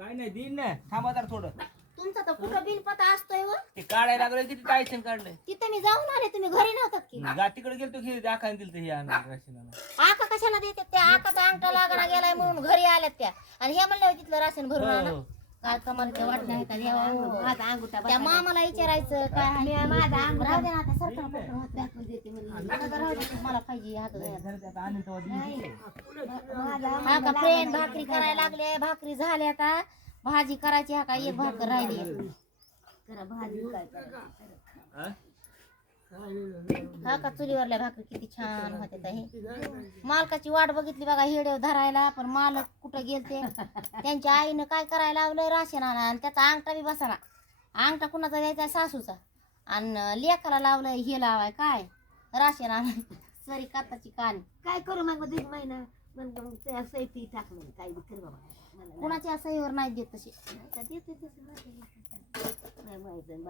काय नाही दिन ना थांबा जरा थोडं. तुमचा तर कुठं बिल पता असतोय हो? ते काढायला लागलं किती टायसन काढलंय? तिथे मी जाऊन आले तुम्ही घरी नव्हतात की? गा तिकडे गेलतो की दाखवायला दिलं हे आणलं राशनाला आका कशाला देते? त्या आकाचा अंगठा लागला गेलाय म्हणून घरी आल्यात त्या. आणि हे म्हणलं तिथलं राशन भरून आणा. हो. काय कमाल वाट नाही का देवा? हो. माझा अंगुठा त्या मामाला विचारायचं काय? मी माझा अंगुठा राहू दे ना आता सरकार हात. दाखवून देते राहू दे, मला पाहिजे हात. हा का फ्रेंड भाकरी करायला लागले? भाकरी झाल्या का? भाजी करायची हा का? एक भाकर राहिली. करा भाजी काय करा. हा? का चुलीवरल्या भाकरी किती छान होते हे मालकाची वाट बघितली बघा हेडेव धरायला पण मालक कुठं गेलते? त्यांच्या आईनं काय करायला लावलं? राशन आणा आणि त्याचा अंगठा बी बसाना. अंगठा कुणाचा द्यायचा? सासूचा. आणि लेकाला लावलं हे लावाय काय? राशन आणा. सरी काताची कान काय करू मग? दीड महिना. सैती टाकलं काय बी कर बाबा. कुणाच्या सहीवर नाही देत तशी. देते नाही माहिती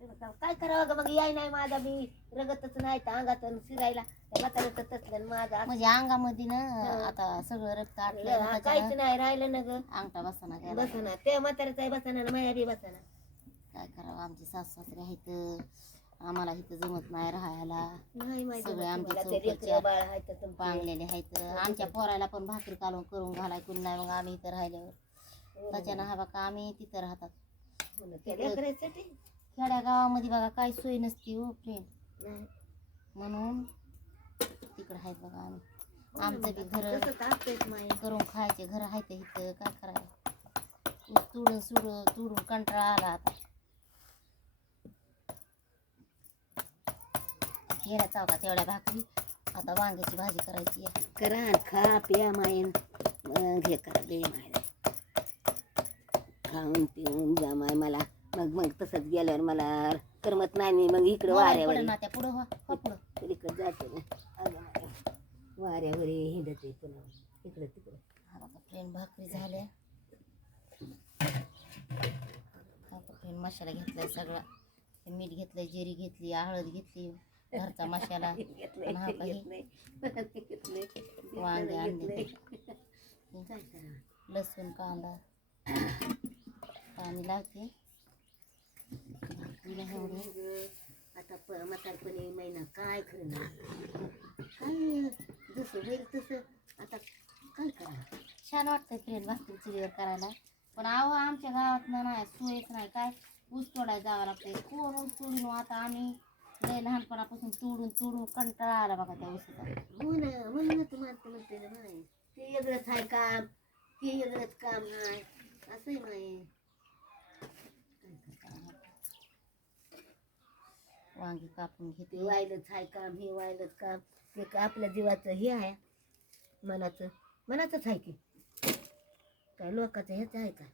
काय- काय करावं ग? मग याय नाही माझा मी. रगतच नाही तर अंगात शिरायला. त्या म्हाताऱ्याचं तसलं आणि माझा. म्हणजे अंगामध्ये ना आता सगळं रक्त आटलं काहीच नाही राहिलं ना ग. अंगठा बसाना गेला बसना. त्या म्हाताऱ्याचा बसना ना माझ्या बी बसना. काय करावं? आमचे सासू सासरे आहेत. आम्हाला इथं जमत नाही राहायला. नाही माहिती सगळे आमचे तुम्हाला. ते चौकटचे लेकरं बाळ आहेत तर तुमचे. पांगलेले आहेत. आमच्या पोराला पण भाकरी कालून करून घालाय कुणी नाही मग आम्ही इथं राहिल्यावर. हो. त्याच्यानं हा बघा आम्ही तिथं राहतात. हो ना, त्या लेकरासाठी? खेड्या गावामध्ये बघा काही सोय नसती हो फ्रेंड. म्हणून तिकडं आहेत बघा आम्ही. आमचं बी घर करून खायचे घर आहेत इथं. काय करायचं? तुडून सुडून तुडून कंटाळा आला आता. गेल्या चौका तेवढ्या भाकरी. आता वांग्याची भाजी करायची आहे. करा खा पिया माईन. मग हे करा दे मायला खाऊन पिऊन जा माय मला मग मग तसंच गेल्यावर मला करमत नाही मी मग इकडं वाऱ्यावर पुढं हो हो पुढं. इकडं जाते ना. अगं माय. वाऱ्यावर हिंडते पुन्हा इकडं तिकडं. फ्रेंड भाकरी झाल्या. फ्रेंड मसाला घेतलाय सगळा. हे मीठ घेतलंय जिरी घेतली हळद घेतली घरचा मसाला. पण हा काही वांगे आणले. लसूण कांदा. पाणी लावते. एवढं आता प म्हातारपणी महिना काय नाही. काय जसं होईल तसं आता काय करा छान वाटतंय फ्रेंड भाकरी चुलीवर करायला. पण अहो आमच्या गावात नाही सोयच नाही. काय? ऊस तोडायला जावं लागतंय. कोण ऊस तोडून आता आम्ही? लय लहानपणापासून तोडून तोडून कंटाळा आला बघा त्या ऊसाचा. हो ना म्हणून तुम्हाला तर म्हणते ना माय ते वेगळंच आहे काम ते वेगळंच काम आहे. असं आहे माय वांगी कापून घेते. व्हायलंच हाय काम हे व्हायलंच काम. ते का आपल्या जीवाचं हे आहे. मनाचं मनाचंच आहे की. काय लोकांचं हेच आहे का?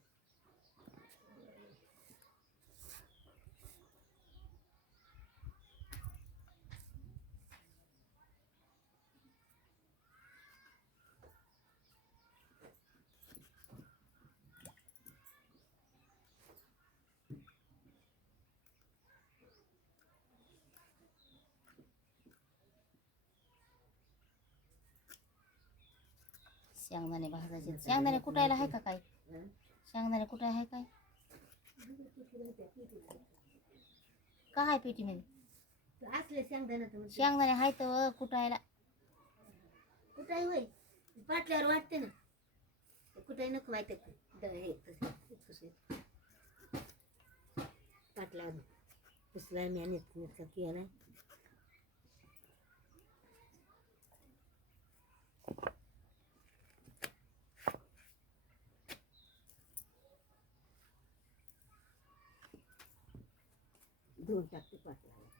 शेंगदाणे भाजायचे. शेंगदाणे कुटायला आहे का काय? शेंगदाणे कुठाय आहे काय? काय आहे पेटीमध्ये असले तुम्ही शेंगदाणे आहे तर कुटायला कुठे होय? पाटल्यावर वाटते ना. कुठे नको माहिती का. पाटल्यावर पुसला मी आणि केला टाकते पाटल्यावर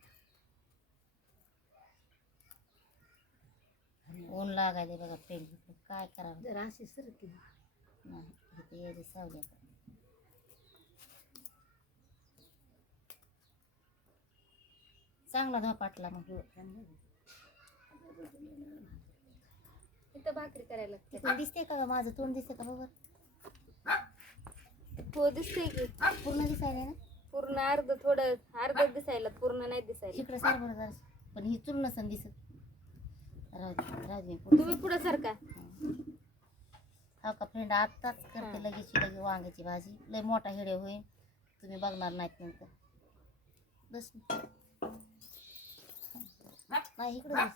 ऊन लागायले बघा फ्रेंड काय करावं? जरा अशी सरकी नाही इथे यायची सावली आता. चांगला धोपाटला मग. इथं भाकरी करायला लागते. दिसते का ग? माझं तोंड दिसते का बघ हो दिसतंय की. पूर्ण दिसायला ना? पूर्ण अर्ध थोडं अर्ध दिसायला पूर्ण नाही दिसायला. इकडे सार बरं जरा पण ही चूर्ण नसन दिसत. राहू दे राहू दे मी पुढं. तुम्ही पुढे सारखा. हा का फ्रेंड आत्ताच करते लगेच लगे वांग्याची भाजी. लय मोठा हिडे होईल. तुम्ही बघणार नाहीत नंतर. बस. नाही इकडे बस.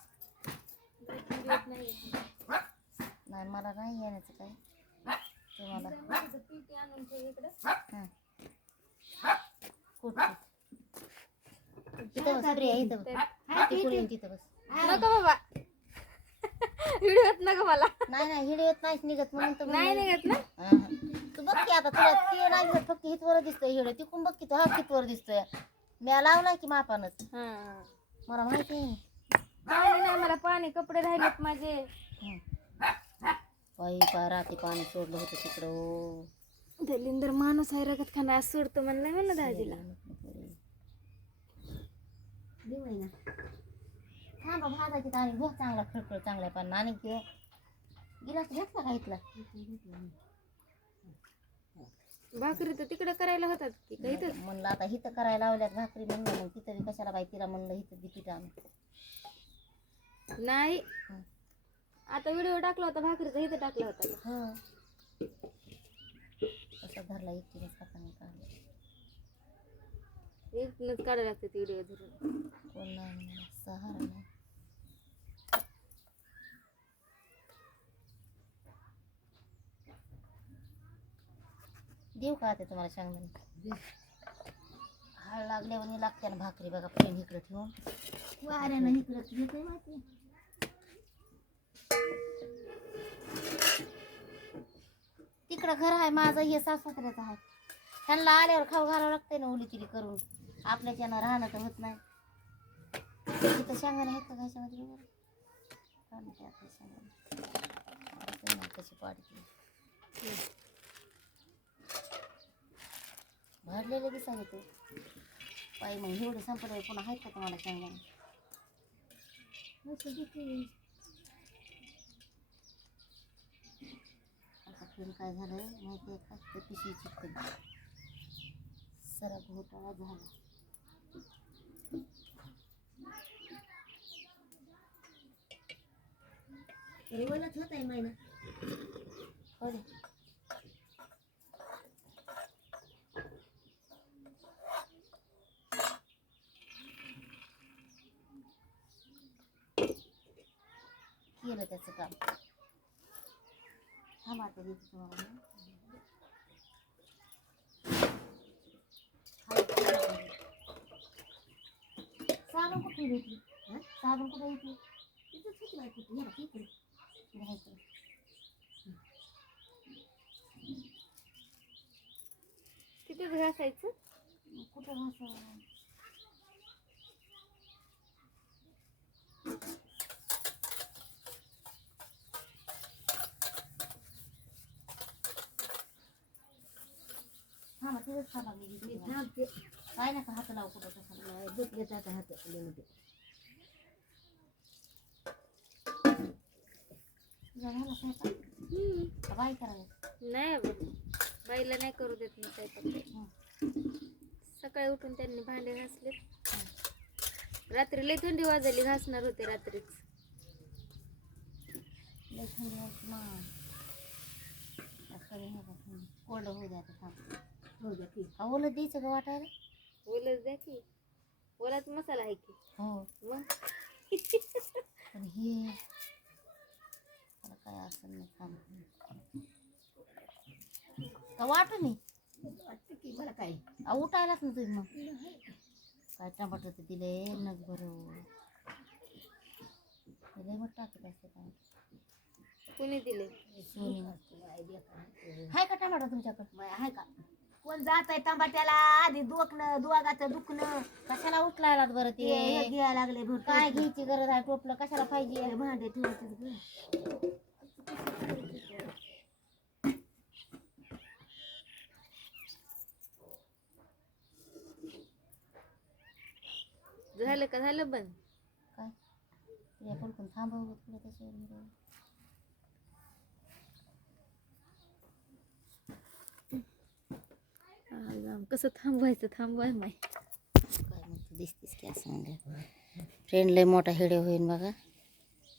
नाही मला नाही येण्याचं काही. तुम्हाला. आणून ठेव इकडं हां. इथं बस प्रिया इथं बस. तिकडे येऊन तिथं बस. नको बाबा. व्हिडिओत नका मला. नाही नाही हिडीवत नाहीच निघत म्हणून तर नाही. निघत ना? हा. तू बघ की आता तुला ते नाही दिसत फक्त हितवर दिसतोय हिडो तिकून बघ की तो हा हितवर दिसतोय. मी लावलाय की मापानच. हा. मला माहिती आहे. पाणी नाही मला पाणी कपडे राहिलेत माझे. बाई पा रात्री पाणी सोडलं होतं तिकडं. ओ. दलिंदर माणूस आहे रगत खाना आज सोडतो म्हणलं म्हणलं दाजीला. थांबा भाजायची आणि चांगला खळखळ चांगल्या पानं आणि घे. गिलास घेतला का इथला? भाकरी तर तिकडे करायला होतात की काही तर म्हणलं आता हिथं करायला लावल्यात भाकरी म्हणलं मग तिथं बी कशाला बाई तिला म्हणलं हिथं दिपीट आणून. नाही. आता व्हिडिओ टाकला होता भाकरीचा इथं टाकला होता. हा. कसा धरला एकटीनेच हाताने काढला इथनच काढायला लागते व्हिडिओ धरून कोण नाही म्हणलं, सहारा नाही देऊ का ते तुम्हाला शेंगदाणे हाळ लागल्यावर लागते ना भाकरी बघा प्रेम इकडे ठेवून वाऱ्यानं इकडं घेतोय माहिती इकडं घर आहे माझं हे सासऱ्याचं आहे. त्यांना आल्यावर खाऊ घालावं लागतंय ना उली चिली करून आपल्याच्यानं राहणं तर होत नाही. तिथं शेंगाने आहेत का घाशामध्ये? बघा कशी भरलेले दिसायला ते पाय मग एवढे संपलं पुन्हा आहेत का तुम्हाला शेंगाने असं काय झालं माहिती आहे का ते पिशवी चिकटली सरक घोटाळा झाला. तरी होत आहे महिना हो केलं त्याचं काम. थांब आता देते तुम्हाला मी. साबण कुठे घेतली हं? साबण कुठे घेतली तिथंच होत आहे कुठं? या इकडे. घ्यायचं तिथेच घासायचं? कुठं घासावं? मी. थांबते काय नका हात लावू कुठं कशाला नाही, झाला स्वयंपाक बाई. करायला नाही बाईला नाही करू देत मी स्वयंपाक सकाळी उठून त्यांनी भांडे घासले. रात्री लई थंडी वाजली घासणार होते रात्रीच. लय थंडी थंडी कोरडं होऊ द्या हो द्या की. का ओलं द्यायचं का वाटायला? ओलच द्या की. ओलाच मसाला आहे की. हो. मग? पण हे मला काय असं नाही थांब का वाटू मी वाटतं की मला काय आ, उठायलाच ना तुम्ही मग. काय टमाटर तर दिले नग बरं लय मग टाकत असते काय? कुणी दिले? सोनी. हाय का टमाटर तुमच्याकडे? माय आहे का? कोण जात आहे टमाट्याला आधी दुखणं दुवागाचं दुखणं. कशाला उठलायला बरं ते? हे ते घ्यायला लागले भरपूर. काय घ्यायची गरज आहे? टोपलं कशाला पाहिजे? भांडे ठेवायचे झालं का? झालं बंद? काय? तुझ्या पडकून थांबव थोडं त्याच्यावर मी कसं थांबवायचं थांबवाय माय काय मग दिसतीस की असं म्हणजे. फ्रेंड लय मोठा हिडे होईन बघा.